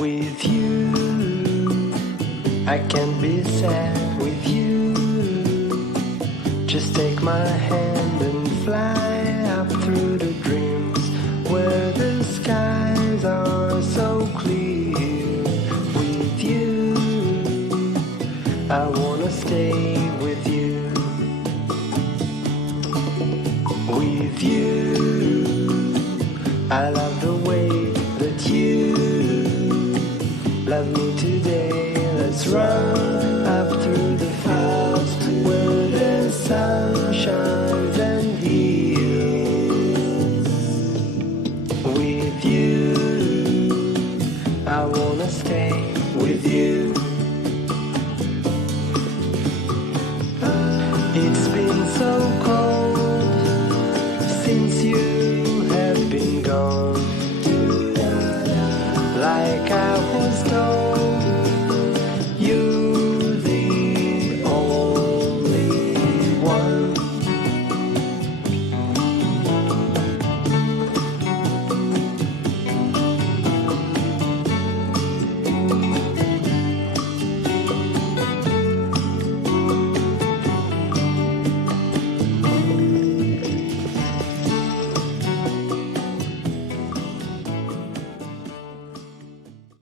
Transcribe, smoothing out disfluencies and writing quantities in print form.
With you, I can't be sad with you. Just take my hand and fly up through the dreams where the skies are so clear. With you, I wanna stay with you. With you, I love the way that you love me today. Let's run up through the fields where the sun shines and heals. With you, I wanna stay with you. It's been so cold since you have been gone. Like I was told,